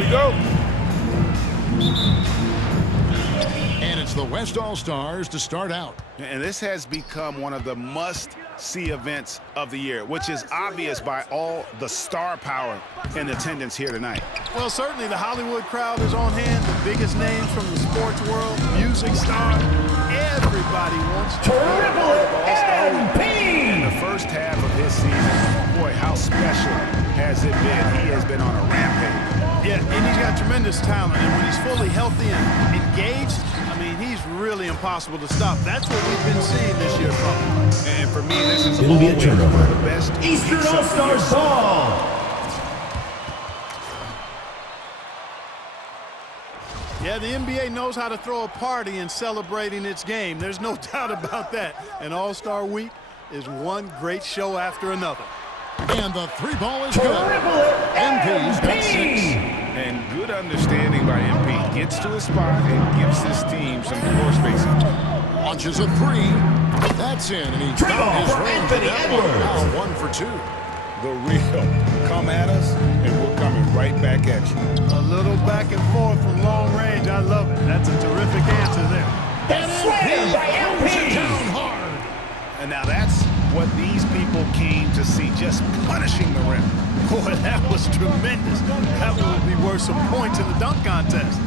we go. And it's the West All-Stars to start out. And this has become one of the must-see events of the year, which is obvious by all the star power in attendance here tonight. Well, certainly the Hollywood crowd is on hand, the biggest names from the sports world, music star. Everybody wants to Triple MP! In the first half of his season, boy, how special has it been? He has been on a rampage. Yeah, and he's got tremendous talent, and when he's fully healthy and engaged, I mean, he's really impossible to stop. That's what we've been seeing this year from him. And for me, this is It'll be a turnover. The best Eastern All-Stars ball. Yeah, the NBA knows how to throw a party in celebrating its game. There's no doubt about that. And All-Star Week is one great show after another. And the three ball is good. MP's got 6. And good understanding by MP. Gets to a spot and gives his team some floor spacing. Launches a 3. That's in, and he found his range with that one. Now 1 for 2. The real come at us, and we're coming right back at you. A little back and forth from long range. I love it. That's a terrific answer there. The slam by MP. Down hard. And now that's what these people came to see, just punishing the rim. Boy, that was tremendous. That would be worth some points in the dunk contest.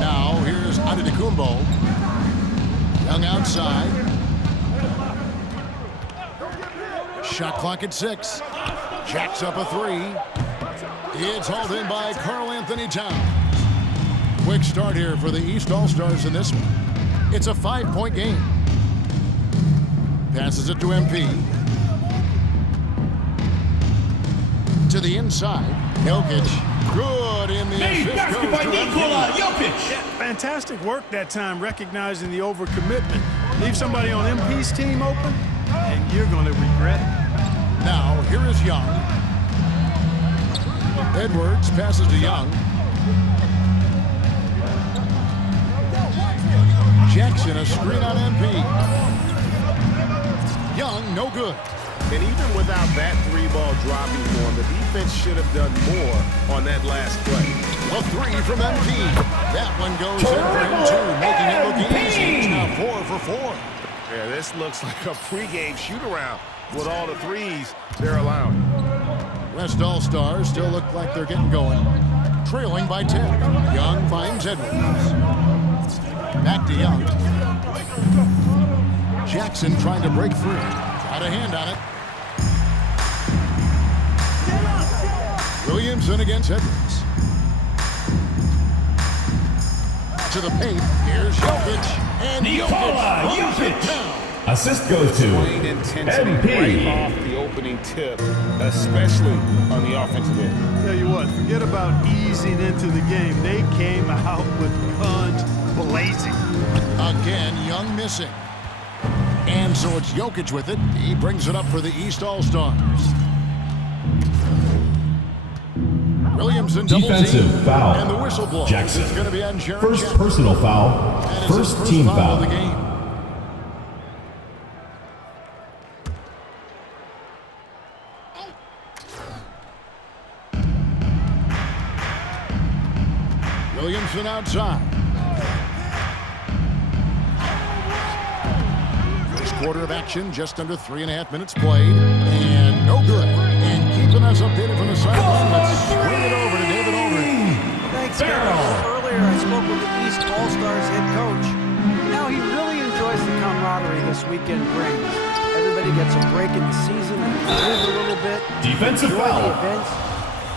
Now here's Antetokounmpo. Young outside. Shot clock at 6. Jacks up a 3. It's hauled in by Karl-Anthony Towns. Quick start here for the East All-Stars in this one. It's a 5-point game. Passes it to MP. To the inside. Jokic. Good in the assist. Goes to Nikola Jokic. Yeah, fantastic work that time, recognizing the overcommitment. Leave somebody on MP's team open, and you're going to regret it. Now, here is Young. Edwards passes to Young. Jackson, a screen on MP. Young, no good. And even without that 3-ball dropping for him, the defense should have done more on that last play. A 3 from MP. That one goes in for him, too, making it look easy. It's now 4 for 4. Yeah, this looks like a pregame shoot-around with all the threes they're allowing. West All-Stars still look like they're getting going. Trailing by 10. Young finds Edwards. Back to Young. Jackson trying to break free. Got a hand on it. Williamson against Edwards. To the paint. Here's Jokic. And Nikola Jokic. Assist goes to Playing intensity MP. right off the opening tip, especially on the offensive end. Tell you what, forget about easing into the game. They came out with guns blazing. Again, Young missing. And so it's Jokic with it. He brings it up for the East All-Stars. Williamson double Defensive team. foul. And the whistle blows. Jackson. It's going to be on Jaron First Jackson. personal foul. And it's his First team foul foul. of the game. Williamson outside. First quarter of action, just under 3.5 minutes played. And no good. And keeping us updated from the sideline, let's swing it over to David Aldridge. Thanks, guys. Earlier, I spoke with the East All-Stars head coach. Now he really enjoys the camaraderie this weekend brings. Everybody gets a break in the season and live a little bit. Defensive enjoy foul. the events.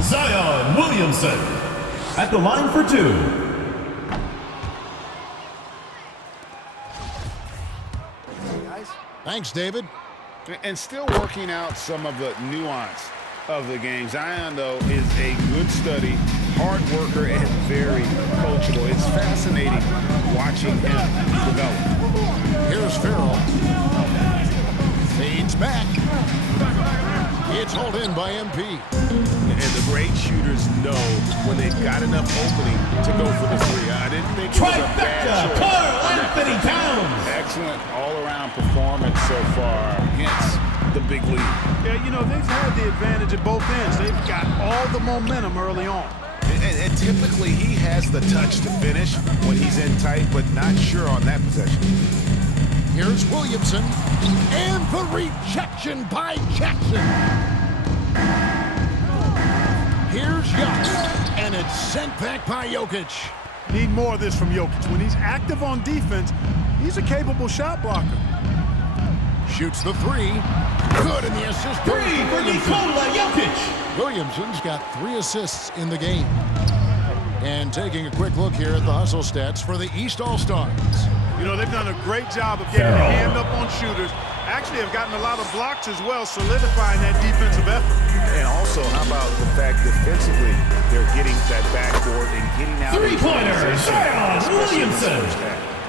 Zion Williamson at the line for 2. Thanks, David. And still working out some of the nuance of the game. Zion, though, is a good study, hard worker, and very coachable. It's fascinating watching him develop. Here's Farrell. Fades back. It's hauled in by MP. And the great shooters know when they've got enough opening to go for the 3. I didn't think it was a bad choice. Karl-Anthony Towns. Excellent all-around performance so far, hence the big lead. Yeah, you know, they've had the advantage at both ends. They've got all the momentum early on. And typically he has the touch to finish when he's in tight, but not sure on that possession. Here's Williamson, and the rejection by Jackson. Here's Giannis, and it's sent back by Jokic. Need more of this from Jokic. When he's active on defense, he's a capable shot blocker. Shoots the three. Good, and the assist. Three for Nikola Jokic. Williamson's got 3 assists in the game. And taking a quick look here at the hustle stats for the East All-Stars. You know, they've done a great job of getting a hand up on shooters. Actually have gotten a lot of blocks as well, solidifying that defensive effort. And also, how about the fact defensively, they're getting that backboard and getting out. Three-pointer, Zion Williamson.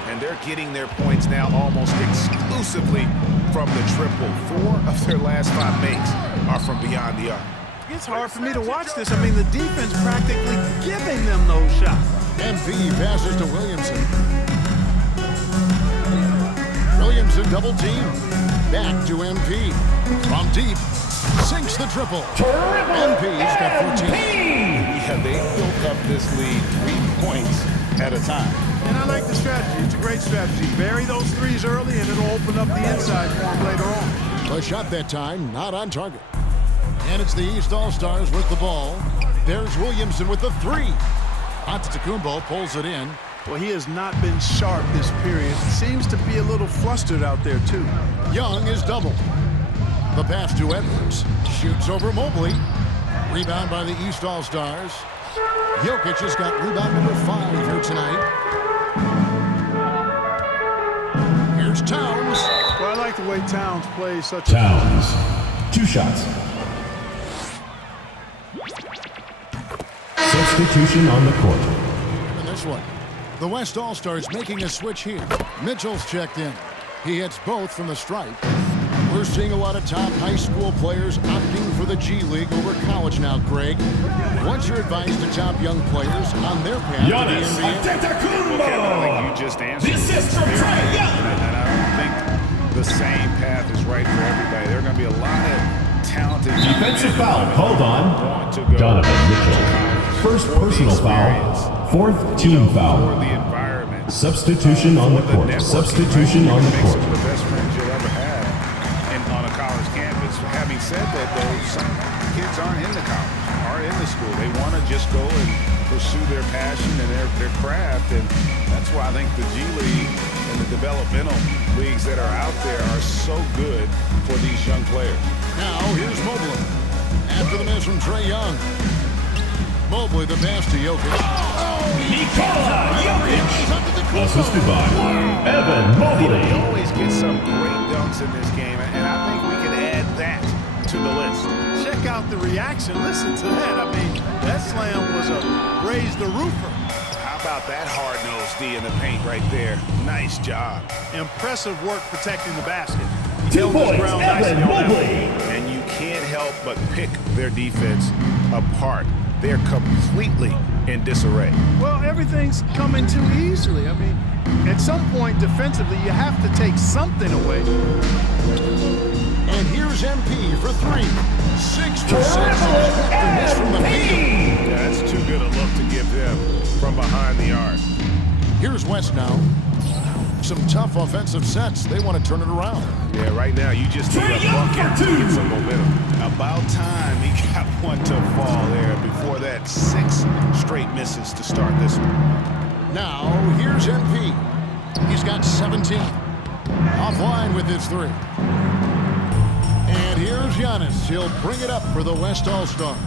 And they're getting their points now almost exclusively from the triple. 4 of their last 5 makes are from beyond the arc. It's hard for me to watch this. I mean, the defense practically giving them those shots. MP passes to Williamson. Williamson double team. Back to MP. From deep. Sinks the triple. MP's got 14. Yeah, they built up this lead 3 points at a time. And I like the strategy. It's a great strategy. Bury those threes early, and it'll open up the inside for them later on. A shot that time, not on target. And it's the East All-Stars with the ball. There's Williamson with the 3. Antetokounmpo pulls it in. Well, he has not been sharp this period. Seems to be a little flustered out there, too. Young is doubled. The pass to Edwards. Shoots over Mobley. Rebound by the East All-Stars. Jokic has got rebound number 5 here tonight. Here's Towns. Well, I like the way Towns plays such Towns, 2 shots. Substitution on the court. In this one, the West All-Stars making a switch here. Mitchell's checked in. He hits both from the stripe. We're seeing a lot of top high school players opting for the G League over college now, Greg. What's your advice to top young players on their path Giannis to the NBA? Well, Kevin, I think you just answered The assist from Trae Young. And I don't think the same path is right for everybody. There are going to be a lot of talented Defensive foul called on to go Donovan Mitchell. First personal foul, 4th team for foul. the environment. Substitution on the For court. networking, Substitution right? on the Makes court. some of the best friends you'll ever have on a college campus. Having said that, though, some kids aren't into college, aren't into school. They want to just go and pursue their passion and their craft, and that's why I think the G League and the developmental leagues that are out there are so good for these young players. Now, here's Mobley. After the miss from Trae Young. Mobley, the pass to Jokic. Nikola Jokic. Assisted by Evan They Mobley. always get some great dunks in this game, and I think we can add that to the list. Check out the reaction. Listen to that. I mean, that slam was a raise the roofer. How about that hard-nosed D in the paint right there? Nice job. Impressive work protecting the basket. 2 Held his points, ground nicely Evan on that one. Mobley. And you can't help but pick their defense apart. They're completely in disarray. Well, everything's coming too easily. I mean, at some point defensively, you have to take something away. And here's MP for 3. 6 for 6. The miss from the field. Yeah, that's too good a look to give them from behind the arc. Here's West now. Some tough offensive sets. They want to turn it around. Yeah, right now you just need a bucket to get some momentum. About time he got one to fall there before that 6 straight misses to start this one. Now, here's MP. He's got 17. Offline with his 3. And here's Giannis. He'll bring it up for the West All-Stars.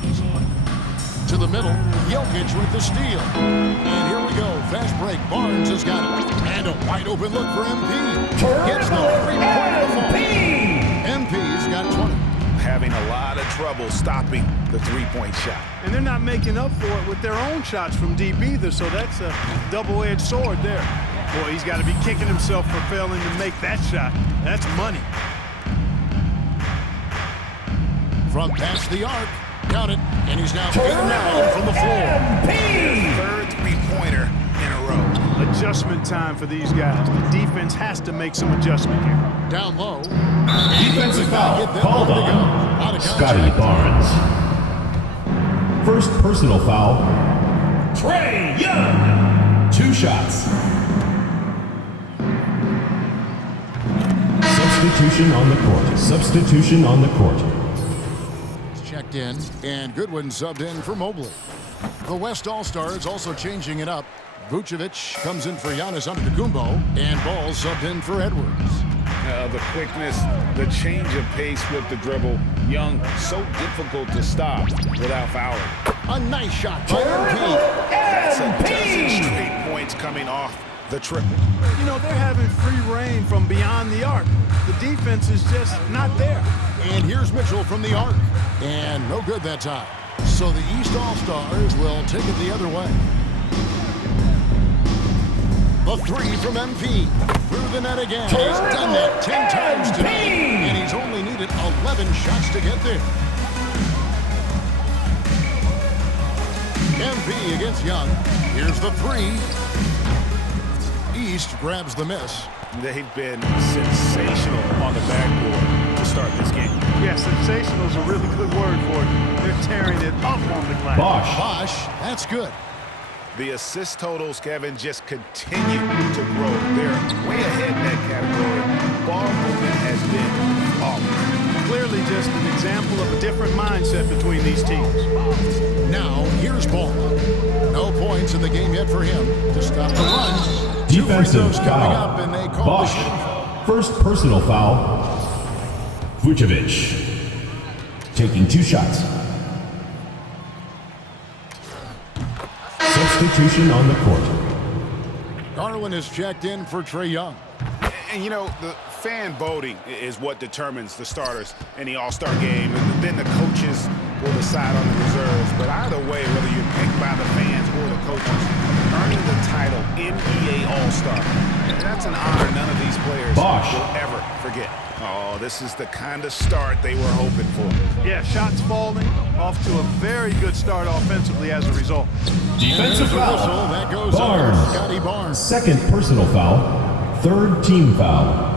To the middle, Jokic with the steal. And here we go. Fast break. Barnes has got it. And a wide open look for MP. Gets the 3-point of the fall. MP's got 20. Having a lot of trouble stopping the 3-point shot. And they're not making up for it with their own shots from deep either, so that's a double-edged sword there. Boy, he's got to be kicking himself for failing to make that shot. That's money. From past the arc. Count it. And he's now 8-9 from the floor. Third 3-pointer in a row. Adjustment time for these guys. The defense has to make some adjustment here. Down low. Defensive foul called on Out of Scotty contact. Barnes. First personal foul, Trae Young. 2 shots. Substitution on the court. Substitution on the court. Checked in, and Goodwin subbed in for Mobley. The West All-Stars also changing it up. Vucevic comes in for Giannis Antetokounmpo, and Ball subbed in for Edwards. The quickness, the change of pace with the dribble. Young, so difficult to stop without fouling. A nice shot by MP. That's a dozen straight points coming off the triple. You know, they're having free reign from beyond the arc. The defense is just not there. And here's Mitchell from the arc. And no good that time. So the East All-Stars will take it the other way. The 3 from MP. Through the net again. He's done that 10 times tonight. And he's only needed 11 shots to get there. MP against Young. Here's the 3. East grabs the miss. They've been sensational on the backboard to start this game. Yeah, sensational is a really good word for it. They're tearing it up on the glass. Bosh, that's good. The assist totals, Kevin, just continue to grow. They're way ahead in that category. Ball movement has been flawless. Clearly just an example of a different mindset between these teams. Now, here's Ball. No points in the game yet for him to stop the run. Defensive coming foul. up, and they call Bosh. First personal foul. Vucevic. Taking 2 shots. Substitution on the court. Garland is checked in for Trae Young. And, you know, the fan voting is what determines the starters in the All-Star game. And then the coaches will decide on the reserves. But either way, whether you're picked by the fans or the coaches, earning the title NBA All-Star, that's an honor none of these players Bosh. will ever forget. Oh, this is the kind of start they were hoping for. Yeah, shots falling, off to a very good start offensively as a result. Defensive Whistle, foul. that goes Barnes. on Scotty Barnes. Second personal foul. Third team foul.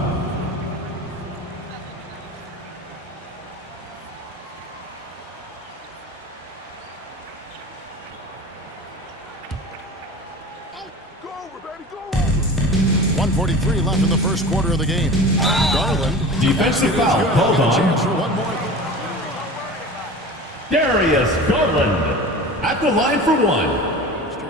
Go over, baby, go over. 1:43 left in the first quarter of the game. Garland. Defensive foul called A chance on for one more. Darius Garland at the line for 1.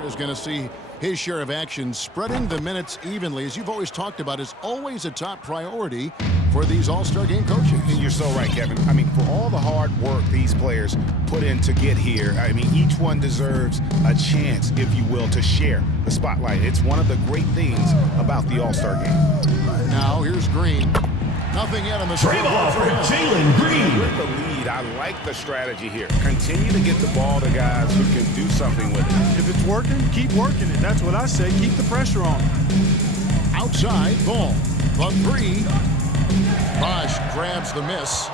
Is going to see his share of action. Spreading the minutes evenly, as you've always talked about, is always a top priority for these All-Star game coaches. And you're so right, Kevin. I mean, for all the hard work these players put in to get here, I mean, each one deserves a chance, if you will, to share the spotlight. It's one of the great things about the All-Star game. Now, here's Green. Nothing yet on the Trey ball for Jalen Green. With the lead, I like the strategy here. Continue to get the ball to guys who can do something with it. If it's working, keep working it. That's what I say. Keep the pressure on. Outside, Ball. The 3. Bosh grabs the miss.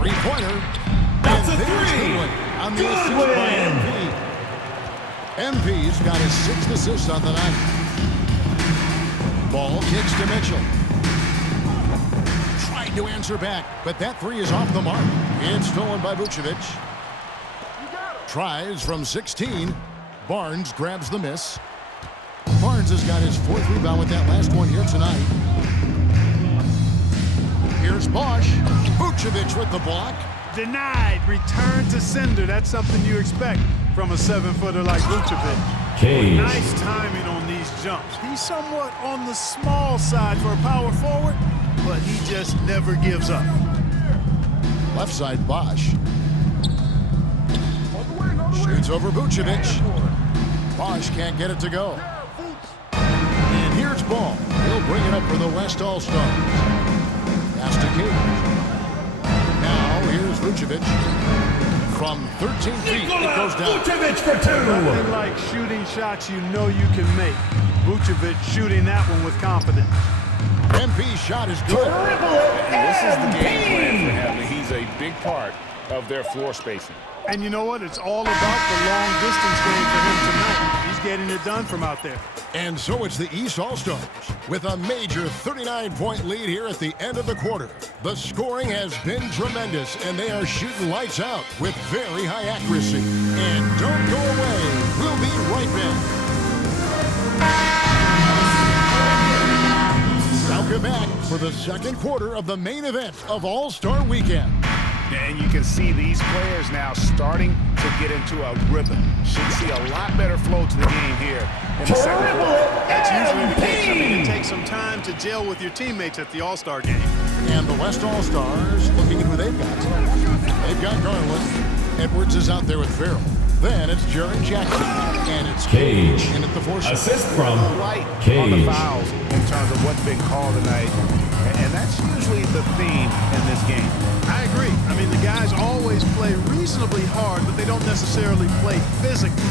3-pointer. That's a And there's 3. Goodwin on the assist by MP. MP's got his 6th assist on the night. Ball kicks to Mitchell. Tried to answer back, but that 3 is off the mark. It's stolen by Vucevic. Tries from 16. Barnes grabs the miss. Barnes has got his 4th rebound with that last one here tonight. Here's Bosh. Vucevic with the block. Denied. Return to sender. That's something you expect from a 7-footer like Vucevic. Cage. Nice timing on these jumps. He's somewhat on the small side for a power forward, but he just never gives up. Left side, Bosh. Shoots over Vucevic. Bosh can't get it to go. And here's Ball. He'll bring it up for the West All-Stars. Pass to Cage. Now here's Vucevic. From 13 feet, it goes down. Vucevic for 2. Nothing like shooting shots you know you can make. Vucevic shooting that one with confidence. MP's shot is good. And this is the game plan for him. He's a big part of their floor spacing. And you know what? It's all about the long distance game for him tonight. He's getting it done from out there. And so it's the East All-Stars with a major 39-point lead here at the end of the quarter. The scoring has been tremendous, and they are shooting lights out with very high accuracy. And don't go away. We'll be right back. Welcome back for the second quarter of the main event of All-Star Weekend. And you can see these players now starting to get into a rhythm. Should see a lot better flow to the game here in the second quarter. That's usually the case. I mean, it takes some time to gel with your teammates at the All-Star game. And the West All-Stars looking at who they've got. They've got Garland. Edwards is out there with Farrell. Then it's Jaren Jackson. And it's Cage. And at the fourth shot. Assist from Light Cage. on the fouls in terms of what's been called tonight. And that's usually the theme in this game. I agree. I mean, the guys always play reasonably hard, but they don't necessarily play physically,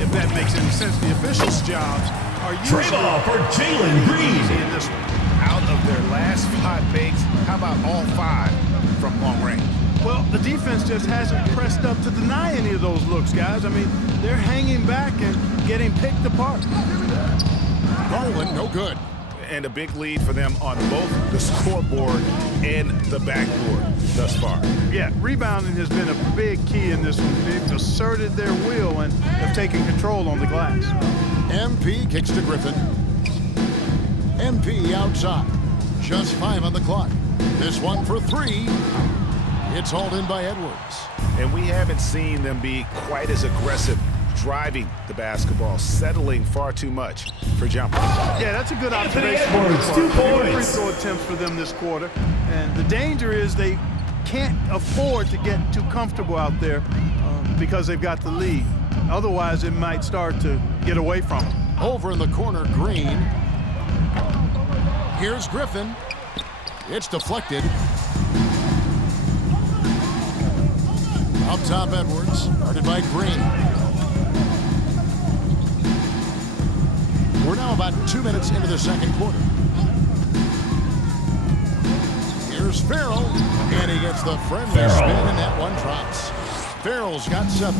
if that makes any sense. The officials' jobs are usually Trade ball for Jalen Green. in this one. Out of their last 5 makes, how about all 5 from long range? Well, the defense just hasn't pressed up to deny any of those looks, guys. I mean, they're hanging back and getting picked apart. Garland, no good. And a big lead for them on both the scoreboard and the backboard thus far. Yeah, rebounding has been a big key in this one. They've asserted their will and have taken control on the glass. MP kicks to Griffin. MP outside. Just 5 on the clock. This one for 3. It's hauled in by Edwards. And we haven't seen them be quite as aggressive driving the basketball, settling far too much for jumpers. Yeah, that's a good observation. Edwards, 2 Free points. throw attempts for them this quarter. And the danger is they can't afford to get too comfortable out there because they've got the lead. Otherwise, it might start to get away from them. Over in the corner, Green. Here's Griffin. It's deflected. Up top, Edwards. Guarded by Green. We're now about 2 minutes into the second quarter. Here's Farrell. And he gets the friendly spin, and that one drops. Farrell's got 7.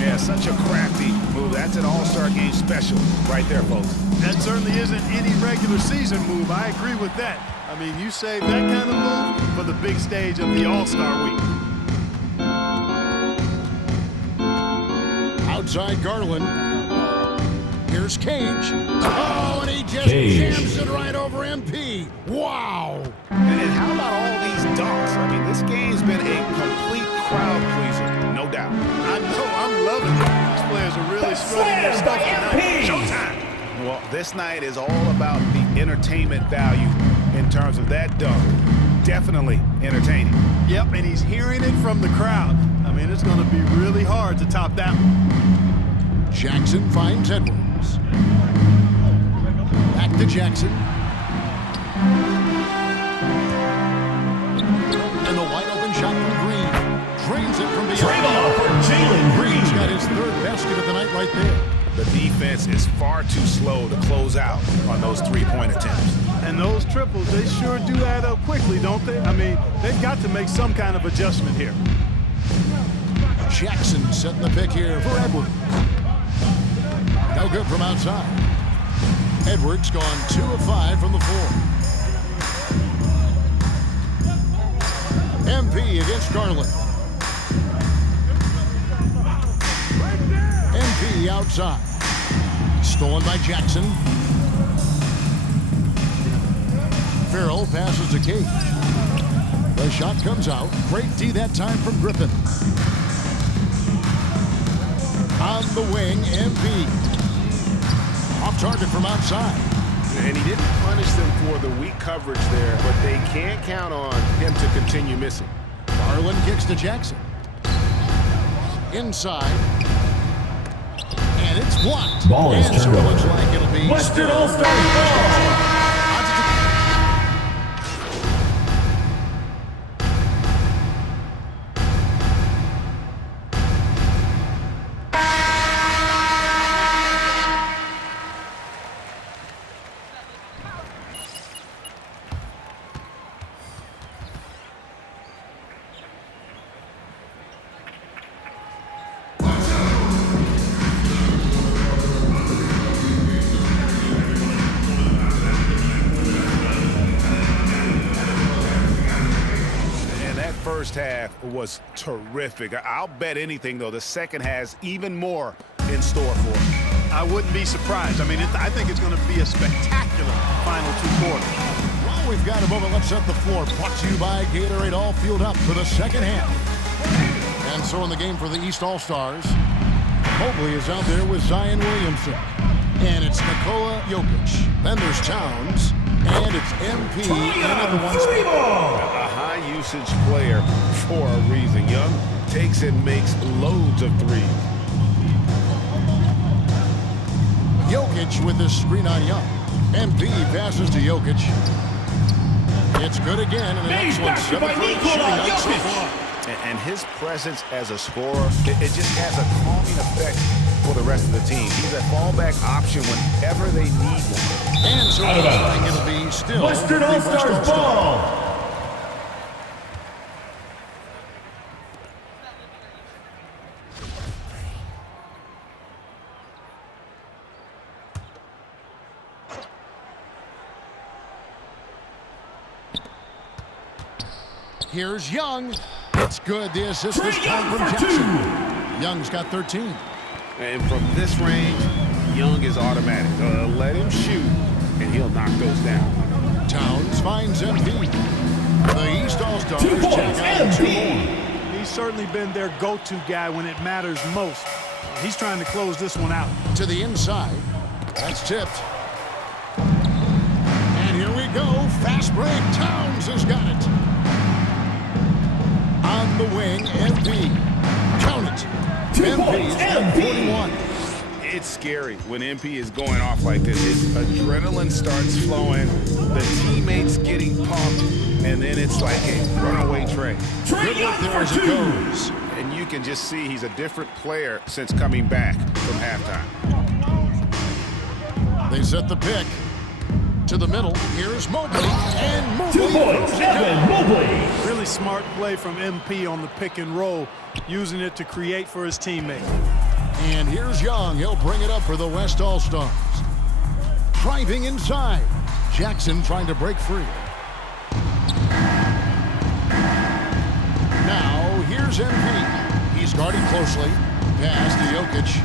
Yeah, such a crafty move. That's an all-star game special right there, folks. That certainly isn't any regular season move. I agree with that. I mean, you save that kind of move for the big stage of the All-Star Week. Outside Garland. Here's Cage. Oh, and he just jams it right over MP. Wow. And how about all these dunks? I mean, this game's been a complete crowd pleaser, no doubt. I know, I'm loving it. These players are really strutting their stuff tonight. Showtime. Well, this night is all about the entertainment value in terms of that dunk. Definitely entertaining. Yep, and he's hearing it from the crowd. I mean, it's going to be really hard to top that one. Jackson finds Edwards. Back to Jackson. And the wide open shot from Green. Drains it from Trade beyond. ball for Jalen Green. He's got his 3rd basket of the night right there. The defense is far too slow to close out on those 3-point attempts. And those triples, they sure do add up quickly, don't they? I mean, they've got to make some kind of adjustment here. Jackson setting the pick here for Edwards. No good from outside. Edwards gone 2 of 5 from the floor. MP against Garland. MP outside. Stolen by Jackson. Farrell passes to Cage. The shot comes out. Great D that time from Griffin. On the wing, MP. Off target from outside. And he didn't punish them for the weak coverage there, but they can't count on him to continue missing. Garland kicks to Jackson. Inside. And it's blocked. Ball is and so turned it over. looks like it'll be Western All-Star ball. was terrific. I'll bet anything, though, the second has even more in store for him. I wouldn't be surprised. I mean, I think it's going to be a spectacular final 2 quarters. Well, we've got a moment. Let's set the floor. Brought to you by Gatorade. All fueled up for the second half. And so in the game for the East All-Stars, Mobley is out there with Zion Williamson. And it's Nikola Jokic. Then there's Towns. And it's MP. Another one. A high-usage player for a reason. Young takes and makes loads of threes. Jokic with the screen on Young. MP passes to Jokic. It's good again, and an excellent 7-foot shooting night so far. And his presence as a scorer, it just has a calming effect for the rest of the team. He's a fallback option whenever they need one. And so it looks like it'll be still Western the West All-Stars All-Star. ball. Here's Young. It's good. The assist this time from Jackson. Young's got 13. And from this range, Young is automatic. Let him shoot, and he'll knock those down. Towns finds MP. The East All-Stars 2 points, check out 2 MP. more. He's certainly been their go-to guy when it matters most. He's trying to close this one out. To the inside. That's tipped. And here we go. Fast break. Towns has got it. On the wing, MP. Count it. 2 MP's points, got MP. 41. It's scary when MP is going off like this. His adrenaline starts flowing, the teammates getting pumped, and then it's like a runaway train. Good work there as it goes. And you can just see he's a different player since coming back from halftime. They set the pick. To the middle. Here's Mobley. And Mobley. 2 points, Evan Mobley. Really smart play from MP on the pick and roll, using it to create for his teammate. And here's Young. He'll bring it up for the West All-Stars. Driving inside. Jackson trying to break free. Now, here's MP. He's guarded closely. Pass to Jokic.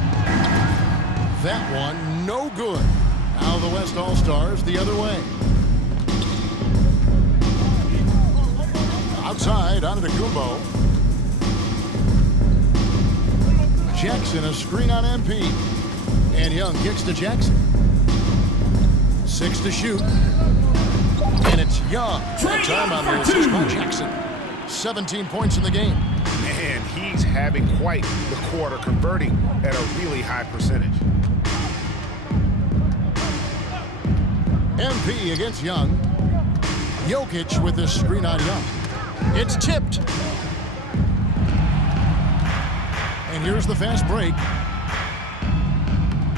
That one, no good. Now the West All-Stars the other way. Outside, Antetokounmpo. Jackson, a screen on MP. And Young kicks to Jackson. 6 to shoot. And it's Young. Time on the assist by Jackson. 17 points in the game. Man, he's having quite the quarter, converting at a really high percentage. MP against Young. Jokic with this screen on Young. It's tipped. And here's the fast break.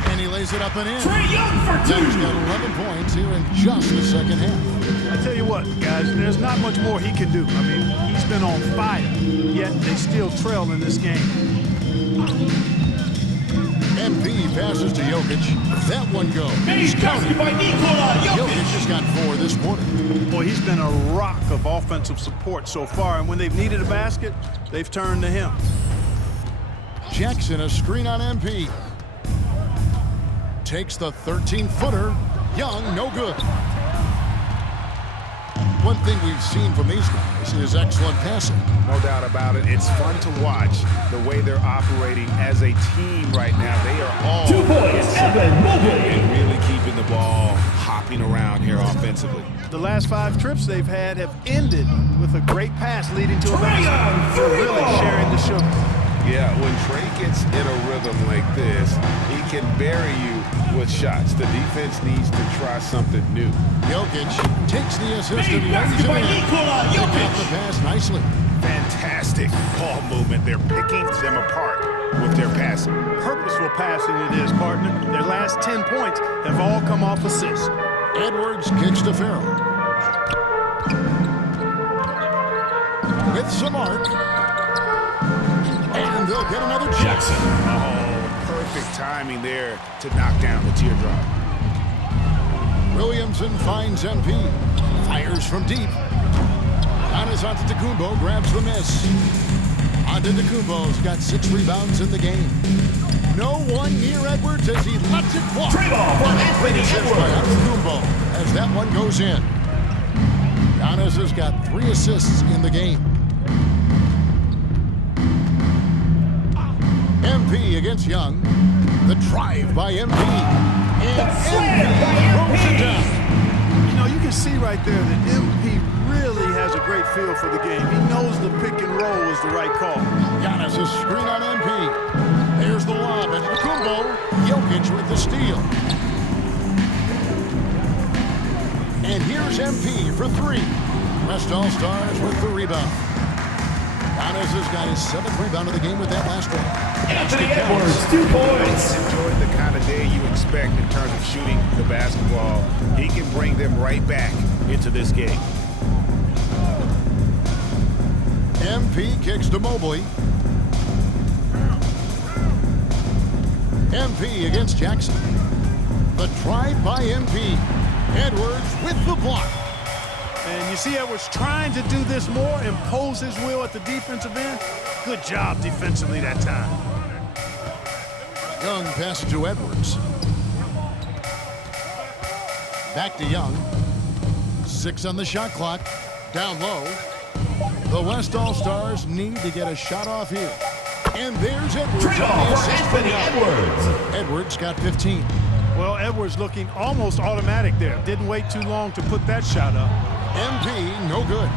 And he lays it up and in. Trae Young for 2. Young's got 11 points here in just the second half. I tell you what, guys, there's not much more he can do. I mean, he's been on fire, yet they still trail in this game. MP passes to Jokic. That one goes. He's counted by Nikola Jokic Jokic. has got 4 this quarter. Boy, he's been a rock of offensive support so far, and when they've needed a basket, they've turned to him. Jackson, a screen on MP. Takes the 13-footer. Young, no good. One thing we've seen from these guys is excellent passing. No doubt about it. It's fun to watch the way they're operating as a team right now. They are all 2 points, Evan Mobley. and really keeping the ball hopping around here offensively. The last 5 trips they've had have ended with a great pass leading to a basket. They're really sharing the sugar. Yeah, when Trae gets in a rhythm like this, he can bury you with shots. The defense needs to try something new. Jokic takes the assist Made and lays basket it by in. Nikola They got Jokic. the pass nicely. Fantastic ball movement. They're picking them apart with their passing. Purposeful passing it is, partner. Their last 10 points have all come off assists. Edwards kicks to Farrell. With some arc. And they'll get another chance. Jackson. Oh, perfect timing there to knock down the teardrop. Williamson finds MP. Fires from deep. Giannis Antetokounmpo grabs the miss. Antetokounmpo's got 6 rebounds in the game. No one near Edwards as he lets it fly. Trade ball for Anthony Edwards. Antetokounmpo as that one goes in. Giannis has got 3 assists in the game. MP against Young. The drive by MP. And MP throws it down. You know, you can see right there that MP really has a great feel for the game. He knows the pick and roll is the right call. Giannis is screen on MP. There's the lob, and Kumbo, Jokic with the steal. And here's MP for 3. West All-Stars with the rebound. Giannis has got his 7th rebound of the game with that last one. Anthony Edwards, 2 points. Enjoyed the kind of day you expect in terms of shooting the basketball. He can bring them right back into this game. MP kicks to Mobley. MP against Jackson. The drive by MP. Edwards with the block. And you see Edwards trying to do this more, impose his will at the defensive end. Good job defensively that time. Young passes to Edwards. Back to Young. 6 on the shot clock. Down low. The West All-Stars need to get a shot off here. And there's Edwards. Trade ball for Anthony Edwards. Edwards got 15. Well, Edwards looking almost automatic there. Didn't wait too long to put that shot up. MP, no good.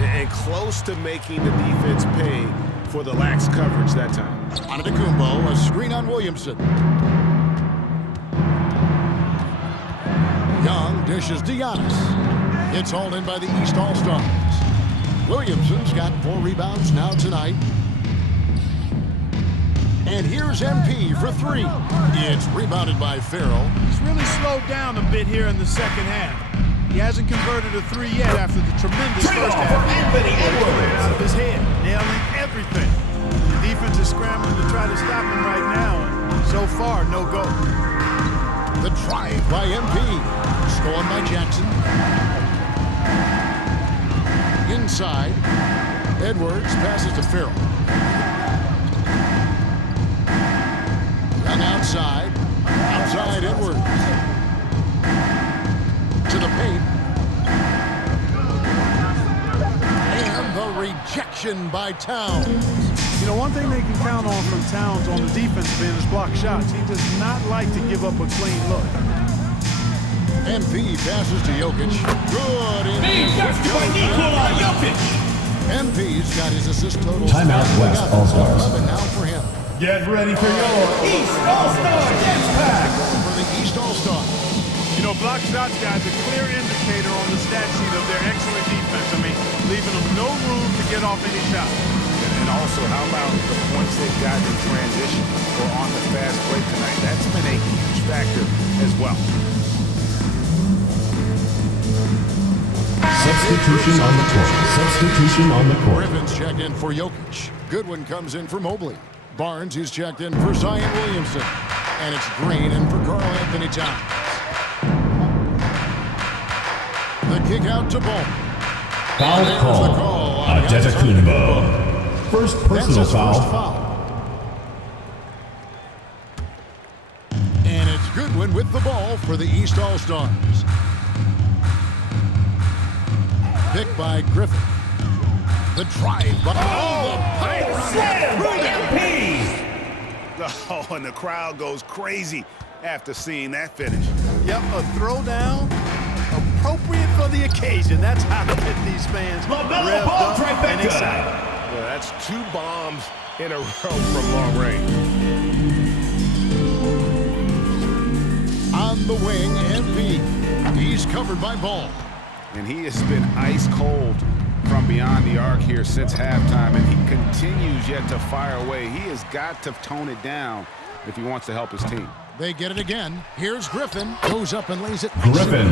And close to making the defense pay for the lax coverage that time. Antetokounmpo, a screen on Williamson. Young dishes to Giannis. It's hauled in by the East All-Stars. Williamson's got 4 rebounds now tonight. And here's MP for 3. It's rebounded by Farrell. He's really slowed down a bit here in the second half. He hasn't converted a 3 yet after the tremendous Trade first ball half. for Anthony Playing Edwards. out of his head, nailing everything. The defense is scrambling to try to stop him right now, and so far, no go. The drive by MP. Stolen by Jackson. Inside. Edwards passes to Farrell. Young outside. Outside Edwards. To the paint. And the rejection by Towns. You know, one thing they can count on from Towns on the defensive end is block shots. He does not like to give up a clean look. MP passes to Jokic. Good. Jokic. MP's got his assist total. Timeout West All-Stars. 11 now for him. Get ready for your East All-Star Dance Pack. For the East All-Stars. You know, block shots, guys, a clear indicator on the stat sheet of their excellent defense. I mean, leaving them no room to get off any shot. And also, how about the points they've gotten in transition or on the fast break tonight? That's been a huge factor as well. Substitution on the court. Substitution on the court. Griffin's checked in for Jokic. Goodwin comes in for Mobley. Barnes is checked in for Zion Williamson. And it's Green in for Karl Anthony Towns. The kick out to Ball. Foul There's call. the call on Antetokounmpo. First That's personal his foul. first foul. And it's Goodwin with the ball for the East All-Stars. Picked by Griffin. The drive by Oh, and the crowd goes crazy after seeing that finish. Yep, a throwdown appropriate for the occasion. That's how to get these fans revved up and excited. Well, that's 2 bombs in a row from long range. On the wing, MP. He's covered by Ball. And he has been ice cold from beyond the arc here since halftime, and he continues yet to fire away. He has got to tone it down if he wants to help his team. They get it again. Here's Griffin. Goes up and lays it. Griffin.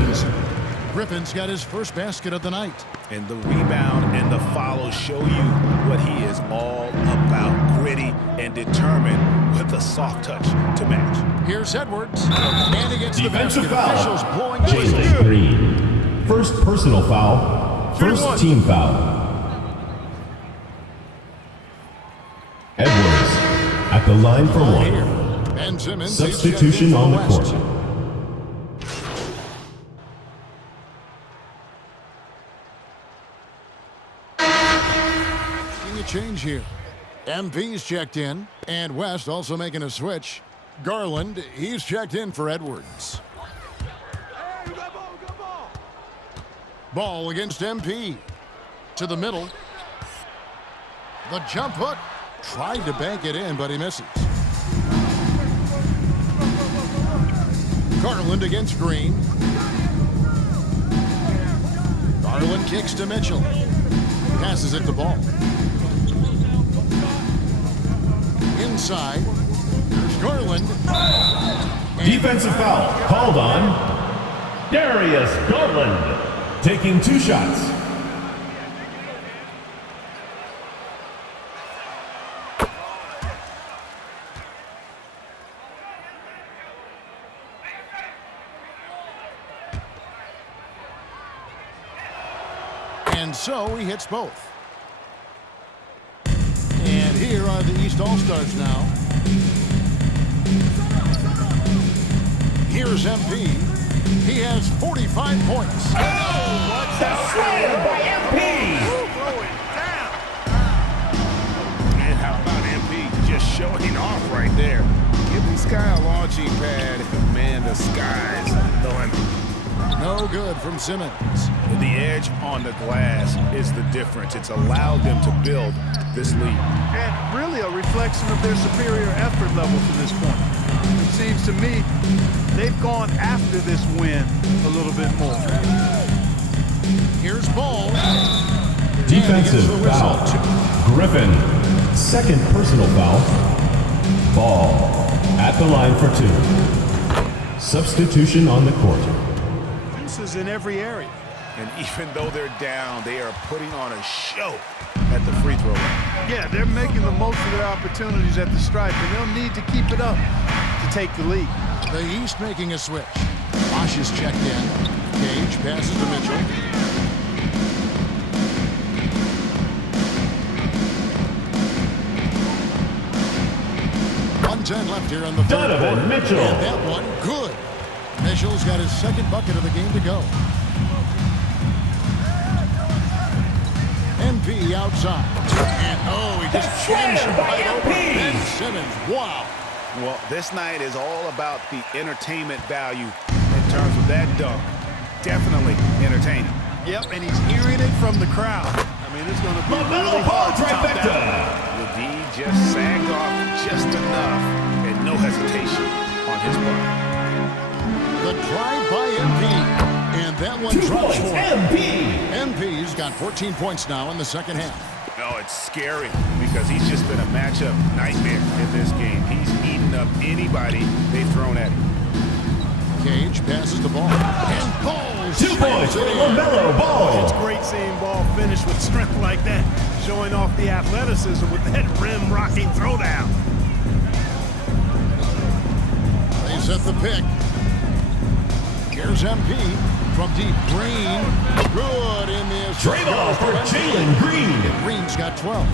Griffin's got his first basket of the night. And the rebound and the follow show you what he is all about. Gritty and determined with a soft touch to match. Here's Edwards. And he gets the Defensive basket. foul. Officials blowing the Jalen whistle. Green. First personal foul. First 3-1. team foul. Edwards at the line for Here, one. Ben Simmons. Substitution on the court. A change here. MP's checked in, and West also making a switch. Garland, he's checked in for Edwards. Ball against MP. To the middle. The jump hook. Tried to bank it in, but he misses. Garland against Green. Garland kicks to Mitchell. Passes it to Ball. Inside. There's Garland. Defensive foul called on Darius Garland, taking 2 shots. And so he hits both. And here are the East All-Stars now. Here's MP. He has 45 points. What's a slam by MP? And how about MP just showing off right there? Give this guy a launching pad. Man, the sky's the limit. No good from Simmons. The edge on the glass is the difference. It's allowed them to build this lead. And really a reflection of their superior effort level to this point. It seems to me they've gone after this win a little bit more. Here's Ball. Defensive foul. Griffin, second personal foul. Ball at the line for 2. Substitution on the court. Deuces in every area. And even though they're down, they are putting on a show at the free throw line. Yeah, they're making the most of their opportunities at the stripe, and they'll need to keep it up to take the lead. The East making a switch. Bosch is checked in. Gage passes to Mitchell. .110 left here on the third Donovan quarter. Mitchell. And that one, good. Mitchell's got his second bucket of the game to go. MP outside. And he just jams him right over. Ben Simmons, wow. Well, this night is all about the entertainment value in terms of that dunk. Definitely entertaining. Yep, and he's hearing it from the crowd. I mean, it's going to be really hard to top that. The D just sagged off just enough and no hesitation on his part. The drive by MP. And that one 2 drops points, for him. MP. MP's got 14 points now in the second half. No, it's scary because he's just been a matchup nightmare in this game. He's eaten up anybody they've thrown at him. Gage passes the ball. And Ball 2 points for LaMelo Ball. It's great seeing Ball finish with strength like that, showing off the athleticism with that rim-rocking throwdown. They set the pick. Here's MP from deep. Green. Good in the Trade off for Jalen Green. Green's got 12.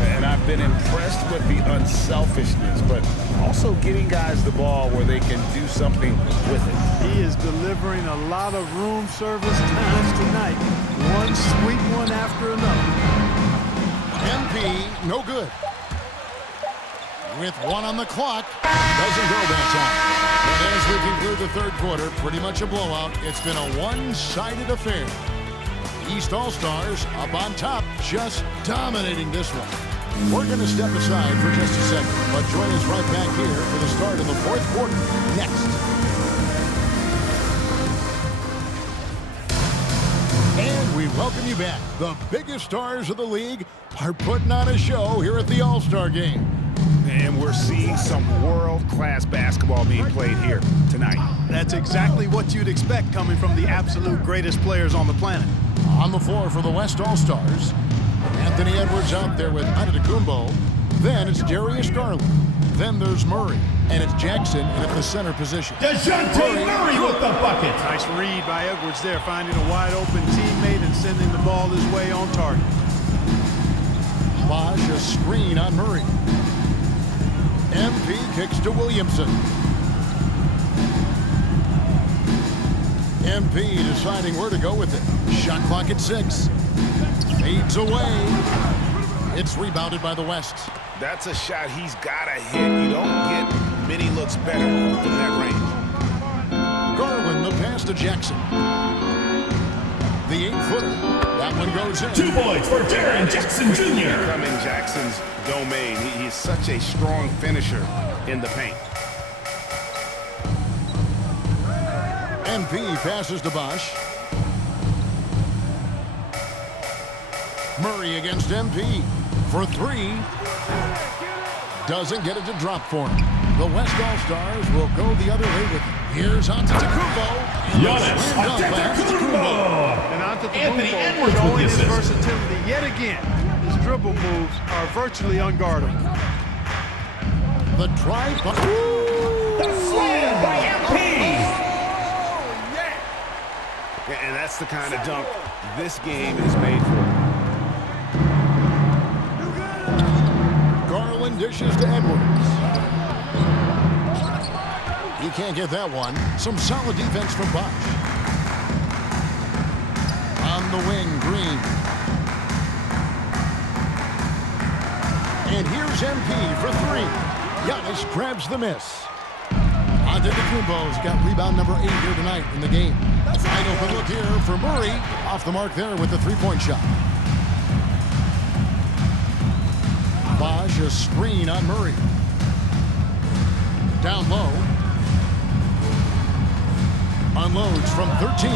And I've been impressed with the unselfishness, but also getting guys the ball where they can do something with it. He is delivering a lot of room service times tonight. One sweet one after another. MP, no good. With 1 on the clock, doesn't go that time. But as we conclude the third quarter, pretty much a blowout. It's been a one-sided affair. East All-Stars up on top, just dominating this one. We're going to step aside for just a second, but join us right back here for the start of the fourth quarter next. And we welcome you back. The biggest stars of the league are putting on a show here at the All-Star Game. And we're seeing some world-class basketball being played here tonight. That's exactly what you'd expect coming from the absolute greatest players on the planet. On the floor for the West All-Stars, Anthony Edwards out there with Antetokounmpo. Then it's Darius Garland. Then there's Murray. And it's Jackson at the center position. DeJounte Murray with the bucket. Nice read by Edwards there, finding a wide-open teammate and sending the ball his way on target. Bosch, a screen on Murray. MP kicks to Williamson. MP deciding where to go with it. Shot clock at 6. Fades away. It's rebounded by the West. That's a shot he's got to hit. You don't get many looks better from that range. Garland, the pass to Jackson. The 8-footer. That one goes in. 2 points for Jaren Jackson Jr. Come in Jackson's domain. He's such a strong finisher in the paint. MP passes to Bosch. Murray against MP for 3. Doesn't get it to drop for him. The West All-Stars will go the other way with it. Here's Antetokounmpo. Giannis Antetokounmpo. And Anthony Antetokounmpo Edwards with showing the his assist. versatility yet again. His dribble moves are virtually unguardable. The try. The slam by MP. And that's the kind of dunk this game is made for. Garland dishes to Edwards. He can't get that one. Some solid defense from Bosch. On the wing, Green. And here's MP for 3. Giannis grabs the miss. Antetokounmpo's got rebound number 8 here tonight in the game. Wide open look here for Murray. Off the mark there with the 3-point shot. Bosch, a screen on Murray. Down low. Unloads from 13.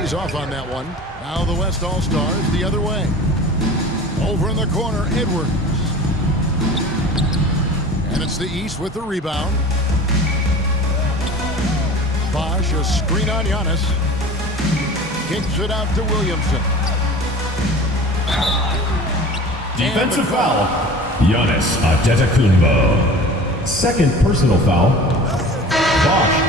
He's off on that one. Now the West All-Stars the other way. Over in the corner, Edwards. And it's the East with the rebound. Bosch, a screen on Giannis. Kicks it out to Williamson. Defensive foul. Giannis Antetokounmpo. Second personal foul. Bosch